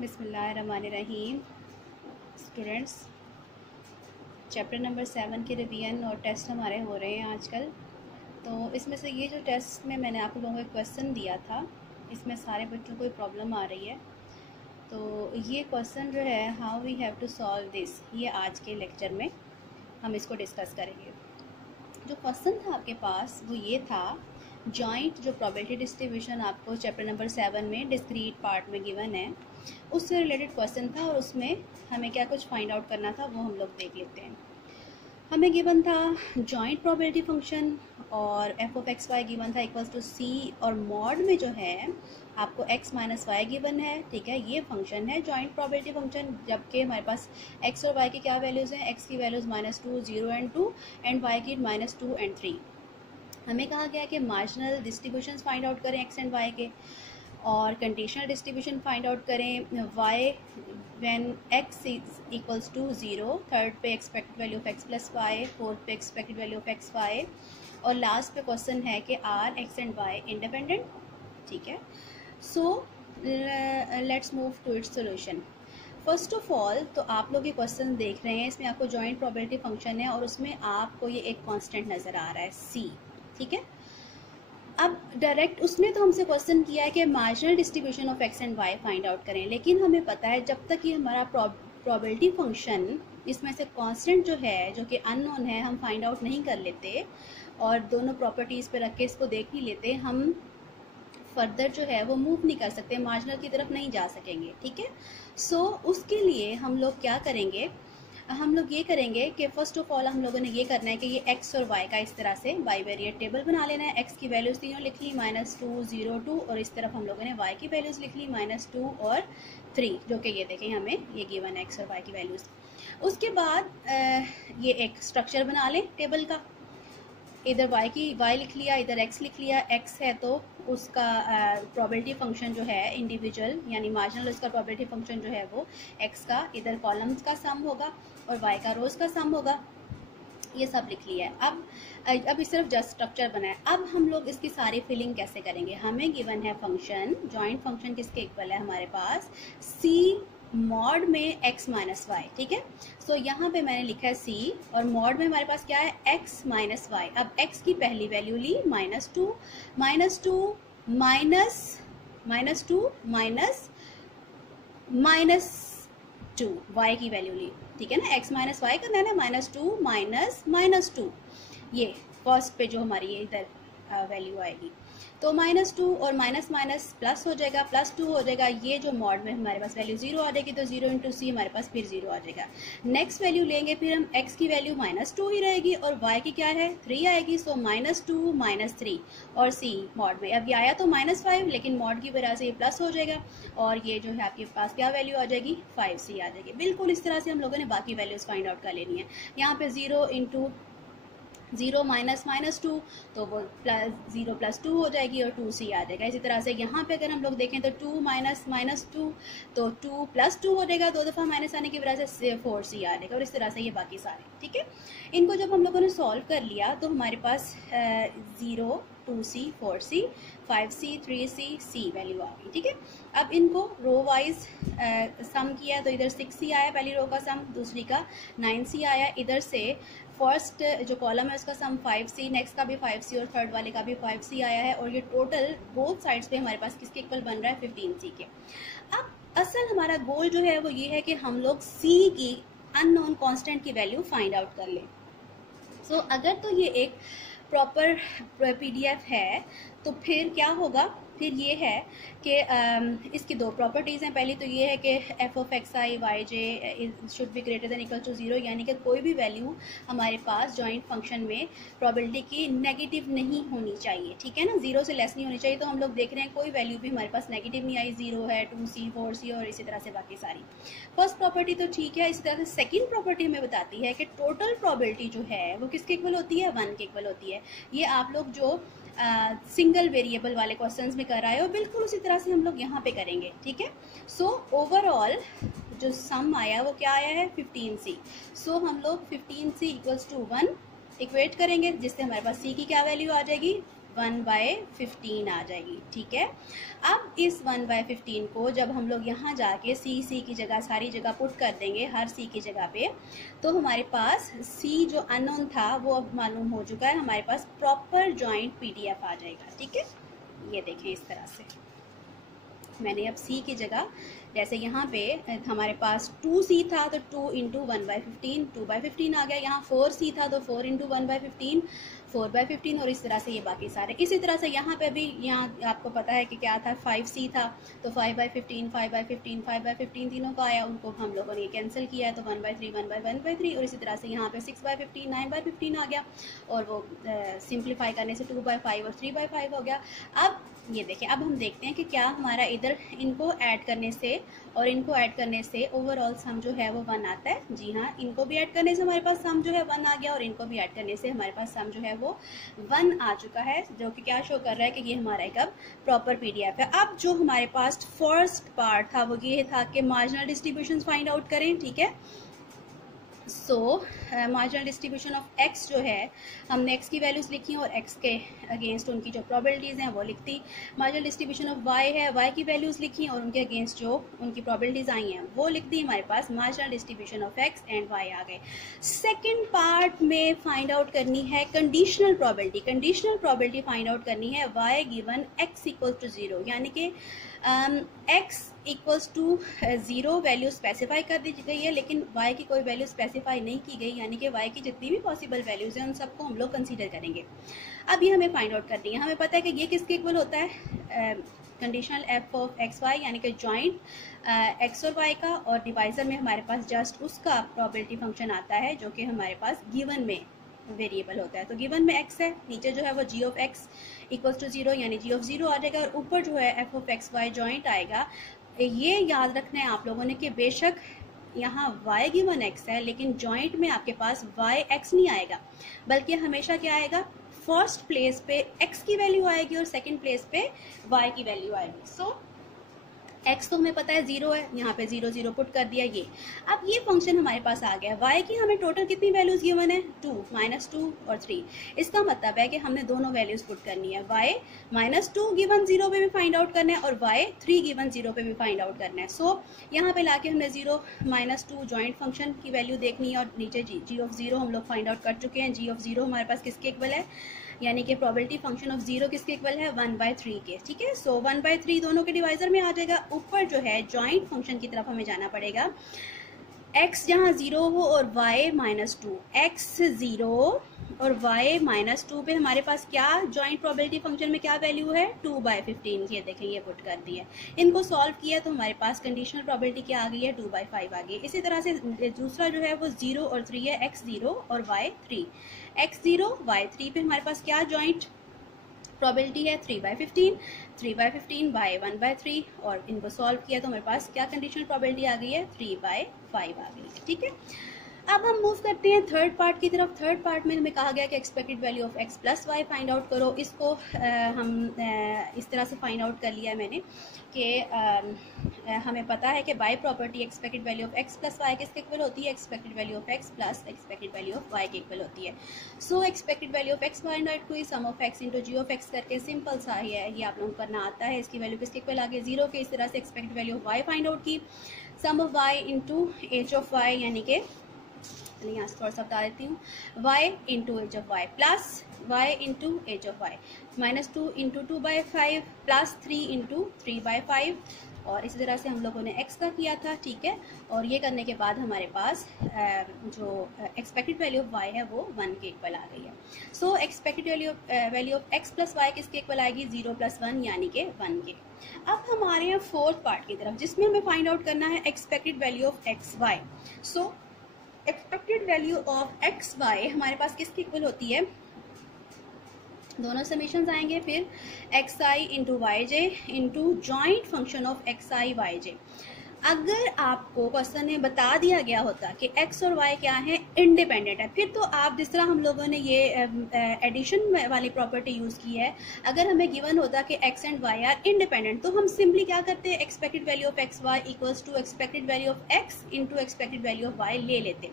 बिस्मिल्लाहिर्रहमानिर्रहीम। Students, chapter number 7 के revision और टेस्ट हमारे हो रहे हैं आजकल। तो इसमें से ये जो टेस्ट में मैंने आप लोगों को एक क्वेश्चन दिया था, इसमें सारे बच्चों को प्रॉब्लम आ रही है। तो ये क्वेश्चन जो है how we have to solve this, ये आज के लेक्चर में हम इसको डिस्कस करेंगे। जो क्वेश्चन था आपके पास वो ये था, जॉइंट जो प्रोबेबिलिटी डिस्ट्रीब्यूशन आपको चैप्टर नंबर 7 में डिस्क्रीट पार्ट में गिवन है, उससे रिलेटेड क्वेश्चन था और उसमें हमें क्या कुछ फाइंड आउट करना था वो हम लोग देख लेते हैं। हमें गिवन था जॉइंट प्रोबेबिलिटी फंक्शन और F of X Y given था इक्वल्स टू सी, और मॉड में जो है आपको x माइनस वाई गिवन है। ठीक है, ये फंक्शन है जॉइंट प्रोबेबिलिटी फंक्शन, जबकि हमारे पास x और y की क्या वैल्यूज़ हैं, x की वैल्यूज़ -2, 0 एंड 2 एंड y की -2 एंड 3। हमें कहा गया कि मार्जिनल डिस्ट्रीब्यूशन फाइंड आउट करें x एंड y के, और कंडीशनल डिस्ट्रीब्यूशन फाइंड आउट करें y when x is equals to 0, third पे expected value of x plus y, fourth पे expected value of x y, और लास्ट पे question है कि are x and y independent. ठीक है, so let's move to its solution. First of all तो आप लोग ये क्वेश्चन देख रहे हैं, इसमें आपको जॉइंट प्रोबेबिलिटी फंक्शन है और उसमें आपको ये एक कांस्टेंट नज़र आ रहा है c। ठीक है, अब डायरेक्ट उसने तो हमसे क्वेश्चन किया है कि marginal distribution of X and Y find out करें, लेकिन हमें पता है जब तक ये हमारा प्रोबेबिलिटी फंक्शन इसमें से कांस्टेंट जो है जो कि अननोन है हम फाइंड आउट नहीं कर लेते और दोनों प्रॉपर्टीज़ पे रख के इसको देख नहीं लेते, हम फर्दर जो है वो मूव नहीं कर सकते, मार्जिनल की तरफ नहीं जा सकेंगे। ठीक है, सो उसके लिए हम लोग क्या करेंगे, हम लोग ये करेंगे कि फ़र्स्ट ऑफ ऑल हम लोगों ने ये करना है कि ये x और y का इस तरह से बाईवेरिएट टेबल बना लेना है। x की वैल्यूज़ तीनों लिख ली -2, 0, 2, और इस तरफ हम लोगों ने y की वैल्यूज़ लिख ली -2 और 3, जो कि ये देखें हमें ये गिवन है x और y की वैल्यूज़। उसके बाद ये एक स्ट्रक्चर बना लें टेबल का, इधर y लिख लिया, इधर x लिख लिया। x है तो उसका प्रोबेबिलिटी फंक्शन जो है इंडिविजुअल यानी मार्जिनल, उसका प्रोबेबिलिटी फंक्शन जो है वो x का इधर कॉलम्स का सम होगा और y का रोज का सम होगा, ये सब लिख लिया है। अब इस तरफ जस्ट स्ट्रक्चर बना है। अब हम लोग इसकी सारी फिलिंग कैसे करेंगे, हमें गिवन है फंक्शन, जॉइंट फंक्शन किसके इक्वल है हमारे पास, c मॉड में x माइनस वाई। ठीक है, सो यहाँ पे मैंने लिखा है c और मॉड में हमारे पास क्या है x माइनस वाई। अब x की पहली वैल्यू ली -2 -2 y की वैल्यू ली। ठीक है ना, x माइनस वाई करना है ना, -2 ये फर्स्ट पे जो हमारी ये इधर वैल्यू आएगी, तो -2 और माइनस माइनस प्लस हो जाएगा, +2 हो जाएगा। ये जो मॉड में हमारे पास वैल्यू 0 आ जाएगी तो 0 × c हमारे पास फिर 0 आ जाएगा। नेक्स्ट वैल्यू लेंगे, फिर हम x की वैल्यू -2 ही रहेगी और y की क्या है 3 आएगी, सो -2 -3 और c मॉड में। अब ये आया तो -5 लेकिन मॉड की वजह से ये प्लस हो जाएगा और ये जो है आपके पास क्या वैल्यू आ जाएगी 5c आ जाएगी। बिल्कुल इस तरह से हम लोगों ने बाकी वैल्यूज़ फाइंड आउट कर लेनी है। यहाँ पे 0 × 0 -2 तो वो +0 +2 हो जाएगी और 2c आ जाएगा। इसी तरह से यहाँ पे अगर हम लोग देखें तो 2 -2 तो 2 +2 हो जाएगा, 2 दफ़ा माइनस आने की वजह से 4c आ जाएगा, और इस तरह से ये बाकी सारे। ठीक है, इनको जब हम लोगों ने सॉल्व कर लिया तो हमारे पास 0, 2c, 4c, 5c, 3c, c value आ गई। ठीक है, अब इनको रो वाइज सम किया तो इधर 6c आया पहली रो का सम, दूसरी का 9c आया, इधर से फर्स्ट जो कॉलम है उसका सम 5c, नेक्स्ट का भी 5c और थर्ड वाले का भी 5c आया है, और ये टोटल बोथ साइड्स पे हमारे पास किसके इक्वल बन रहा है 15c के। अब असल हमारा गोल जो है वो ये है कि हम लोग c की अननोन कांस्टेंट की वैल्यू फाइंड आउट कर लें। सो अगर तो ये एक प्रॉपर PDF है तो फिर क्या होगा, फिर ये है कि इसकी दो प्रॉपर्टीज़ हैं। पहली तो ये है कि F of x I Y J should be greater than equal to 0, यानी कि कोई भी वैल्यू हमारे पास जॉइंट फंक्शन में प्रोबेबिलिटी की नेगेटिव नहीं होनी चाहिए। ठीक है ना, 0 से लेस नहीं होनी चाहिए। तो हम लोग देख रहे हैं कोई वैल्यू भी हमारे पास नेगेटिव नहीं आई, 0 है, 2c, 4c और इसी तरह से बाकी सारी। फर्स्ट प्रॉपर्टी तो ठीक है। इसी तरह से सेकेंड प्रॉपर्टी हमें बताती है कि टोटल प्रोबेबिलिटी जो है वो किसके इक्वल होती है, 1 के इक्वल होती है। ये आप लोग जो सिंगल वेरिएबल वाले क्वेश्चंस में कर आए हो, बिल्कुल उसी तरह से हम लोग यहाँ पे करेंगे। ठीक है, सो ओवरऑल जो सम आया वो क्या आया है 15c। सो हम लोग 15c = 1 इक्वेट करेंगे, जिससे हमारे पास c की क्या वैल्यू आ जाएगी 1/15 आ जाएगी, ठीक है। अब इस 1/15 को जब हम लोग यहाँ जाके सी की जगह सारी जगह पुट कर देंगे, हर सी की जगह पे, तो हमारे पास सी जो अननोन था वो अब मालूम हो चुका है, हमारे पास प्रॉपर जॉइंट PDF आ जाएगा, ठीक है। ये देखें इस तरह से मैंने अब सी की जगह, जैसे यहाँ पे हमारे पास 2C था तो 2 इंटू 1/15, 2/15 आ गया। यहाँ 4C था तो 4 इंटू 1/15, 4/15, और इस तरह से ये बाकी सारे। इसी तरह से यहाँ पे भी, यहाँ आपको पता है कि क्या था, 5C था तो 5/15, 5/15, 5/15 तीनों का आया, उनको हम लोगों ने कैंसिल किया है तो 1/3, 1/1/3, और इसी तरह से यहाँ पे 6/15, 9/15 आ गया, और वो सिंप्लीफाई करने से 2/5 और 3/5 हो गया। अब ये देखिए, अब हम देखते हैं कि क्या हमारा इधर इनको ऐड करने से और इनको ऐड करने से ओवरऑल सम जो है वो 1 आता है। जी हाँ, इनको भी ऐड करने से हमारे पास सम जो है 1 आ गया, और इनको भी ऐड करने से हमारे पास सम जो है वो 1 आ चुका है, जो कि क्या शो कर रहा है कि ये हमारा एक अब प्रॉपर PDF है। अब जो हमारे पास फर्स्ट पार्ट था वो ये था कि मार्जिनल डिस्ट्रीब्यूशन फाइंड आउट करें, ठीक है। सो मार्जिनल डिस्ट्रीब्यूशन ऑफ x जो है, हमने x की वैल्यूज़ लिखी और x के अगेंस्ट उनकी जो प्रोबेबिलिटीज़ हैं वो लिख दी। मार्जिनल डिस्ट्रीब्यूशन ऑफ y है, y की वैल्यूज़ लिखी और उनके अगेंस्ट जो उनकी प्रोबेबिलिटीज़ आई हैं वो लिख दी। हमारे पास marginal distribution of x and y आ गए। सेकेंड पार्ट में फाइंड आउट करनी है conditional probability. Conditional probability find out करनी है y given x equal to 0, यानी कि x equals to 0 value specify कर दी गई है, लेकिन y की कोई वैल्यू स्पेसिफाई नहीं की गई, यानी कि y की जितनी भी पॉसिबल वैल्यूज़ हैं उन सबको हम लोग कंसीडर करेंगे। अब ये हमें फाइंड आउट करनी है। हमें पता है कि ये किसके इक्वल होता है, conditional f of x y, यानी कि जॉइंट x और y का, और डिवाइजर में हमारे पास जस्ट उसका प्रोबेबिलिटी फंक्शन आता है जो कि हमारे पास गिवन में वेरिएबल होता है। तो गिवन में x है, नीचे जो है वो g of x equals to 0, यानी g ऑफ 0 आ जाएगा, और ऊपर जो है f of x y joint आएगा। ये याद रखना है आप लोगों ने कि बेशक यहाँ y गिवन x है, लेकिन जॉइंट में आपके पास y x नहीं आएगा, बल्कि हमेशा क्या आएगा, फर्स्ट प्लेस पे x की वैल्यू आएगी और सेकंड प्लेस पे y की वैल्यू आएगी। सो x तो हमें पता है 0 है, यहाँ पे 0 0 पुट कर दिया ये। अब ये फंक्शन हमारे पास आ गया। y की हमें टोटल कितनी वैल्यूज गिवन है, 2, -2 और 3। इसका मतलब है कि हमने दोनों वैल्यूज पुट करनी है, y -2 गिवन 0 पे भी फाइंड आउट करना है और y 3 गिवन 0 पे भी फाइंड आउट करना है। सो यहाँ पे लाके हमने 0 -2 जॉइंट फंक्शन की वैल्यू देखनी है, और नीचे g ऑफ 0 हम लोग फाइंड आउट कर चुके हैं। g ऑफ 0 हमारे पास किसके इक्वल है, यानी कि प्रोबेबिलिटी फंक्शन ऑफ 0 किसके इक्वल है, 1/3 के, ठीक है। सो 1/3 दोनों के डिवाइजर में आ जाएगा। ऊपर जो है जॉइंट फंक्शन की तरफ हमें जाना पड़ेगा। x जहाँ 0 हो और y -2, x 0 और y -2 पे हमारे पास क्या जॉइंट प्रोबेबिलिटी फंक्शन में क्या वैल्यू है, 2/15। ये देखें, ये पुट कर दिया। इनको सॉल्व किया तो हमारे पास कंडीशनल प्रोबेबिलिटी क्या आ गई है, 2/5 आ गई। इसी तरह से दूसरा जो है वो 0 और 3 है, x 0 और y 3। x 0 y 3 पे हमारे पास क्या जॉइंट प्रोबेबिलिटी है, 3/15, 3/15 y 1/3, और इनको सॉल्व किया तो हमारे पास क्या कंडीशनल प्रोबेबिलिटी आ गई है, 3/5 आ गई, ठीक है। अब हम मूव करते हैं थर्ड पार्ट की तरफ। थर्ड पार्ट में हमें कहा गया कि expected value of x plus Y find out करो। इसको हम इस तरह से फाइंड आउट कर लिया है मैंने कि हमें पता है कि by property expected value of x plus Y किसके इक्वल होती है, expected value of x plus expected value of y के इक्वल होती है। So expected value of x find out हुई, sum of x into g of x करके, simple सा ही है, ये आप लोगों को करना आता है। इसकी वैल्यू किसके इक्वल आ गई, 0 के। इस तरह से expected value of y find out की, sum of y into h of y, यानी कि यहाँ से थोड़ा सा बता देती हूँ, y into h of y plus y into h of y, -2 into 2/5 plus 3 into 3/5, और इसी तरह से हम लोगों ने x का किया था, ठीक है। और ये करने के बाद हमारे पास जो एक्सपेक्टेड वैल्यू ऑफ y है वो 1 के इक्वल आ गई है। So expected value of x plus Y किसके इक्वल आएगी, 0 + 1 यानी कि 1 के। अब हमारे यहाँ फोर्थ पार्ट की तरफ, जिसमें हमें फाइंड आउट करना है expected value of X Y. So expected value of X Y हमारे पास किसकी इक्वल होती है, दोनों समीशंस आएंगे, फिर x i into y j into joint function of x I Y j. अगर आपको क्वेश्चन में बता दिया गया होता कि x और y क्या है, इंडिपेंडेंट है, फिर तो आप जिस तरह हम लोगों ने ये एडिशन वाली प्रॉपर्टी यूज़ की है, अगर हमें गिवन होता कि x and y are independent, तो हम सिंपली क्या करते, expected value of X Y equals to expected value of x into expected value of y ले लेते।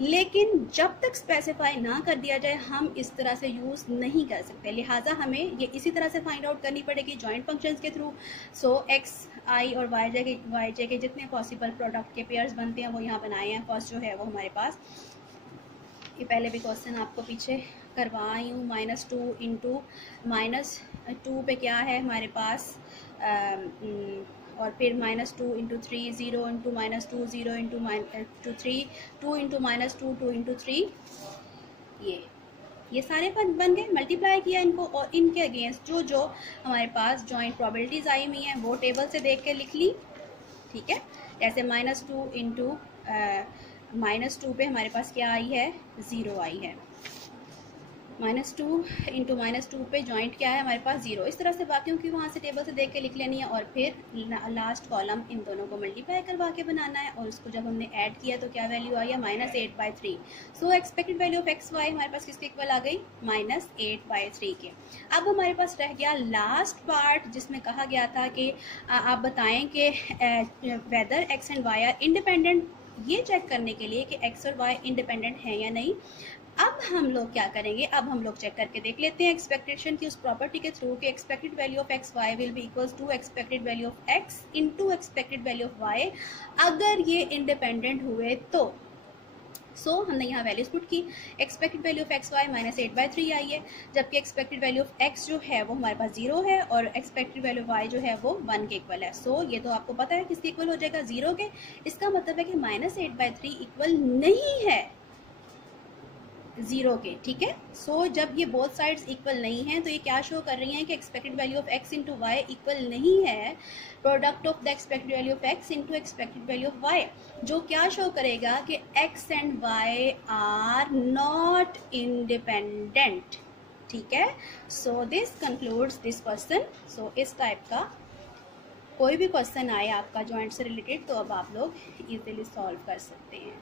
लेकिन जब तक स्पेसिफाई ना कर दिया जाए हम इस तरह से यूज़ नहीं कर सकते, लिहाजा हमें ये इसी तरह से फाइंड आउट करनी पड़ेगी जॉइंट फंक्शंस के थ्रू। सो एक्स आई और वाई जे के जितने पॉसिबल प्रोडक्ट के पेयर्स बनते हैं वो यहाँ बनाए हैं। फर्स्ट जो है वो हमारे पास, ये पहले भी क्वेश्चन आपको पीछे करवाई हूँ, -2 इंटू -2 पे क्या है हमारे पास, और फिर -2 into 3, 0 into -2, 0 into -3, 2 into -2, 2 into 3, ये सारे बन गए। मल्टीप्लाई किया इनको और इनके अगेंस्ट जो जो हमारे पास जॉइंट प्रोबेबिलिटीज आई हुई हैं वो टेबल से देख के लिख ली, ठीक है। जैसे -2 इंटू -2 पे हमारे पास क्या आई है, 0 आई है। -2 इंटू -2 पे जॉइंट क्या है हमारे पास, 0। इस तरह से बाकियों की वहाँ से टेबल से देख के लिख लेनी है और फिर लास्ट कॉलम इन दोनों को मल्टीप्लाई करवा के बनाना है और उसको जब हमने ऐड किया तो क्या वैल्यू आई है, -8/3। So expected value of X Y हमारे पास किसके इक्वल आ गई, -8/3 के। अब हमारे पास रह गया लास्ट पार्ट जिसमें कहा गया था कि आप बताएं कि whether X and Y are independent, ये चेक करने के लिए कि एक्स और वाई इंडिपेंडेंट है या नहीं। अब हम लोग क्या करेंगे, अब हम लोग चेक करके देख लेते हैं एक्सपेक्टेशन की उस प्रॉपर्टी के थ्रू कि expected value of X Y will be equals to expected value of X into expected value of Y, अगर ये इंडिपेंडेंट हुए तो। सो हमने यहाँ वैल्यूज पुट की, expected value of X Y -8/3 आई है, जबकि एक्सपेक्टेड वैल्यू ऑफ एक्स जो है वो हमारे पास 0 है और एक्सपेक्टेड वैल्यू ऑफ वाई जो है वो 1 के इक्वल है। सो ये तो आपको पता है किसके इक्वल हो जाएगा, 0 के। इसका मतलब है कि -8/3 इक्वल नहीं है 0 के, ठीक है। सो जब ये बोथ साइड्स इक्वल नहीं है तो ये क्या शो कर रही हैं कि expected value of x into y equal नहीं है product of the expected value of x into expected value of y, जो क्या शो करेगा कि x and y are not independent, ठीक है। So this concludes this question. So इस टाइप का कोई भी क्वेश्चन आए आपका जॉइंट से रिलेटेड तो अब आप लोग इजीली सॉल्व कर सकते हैं।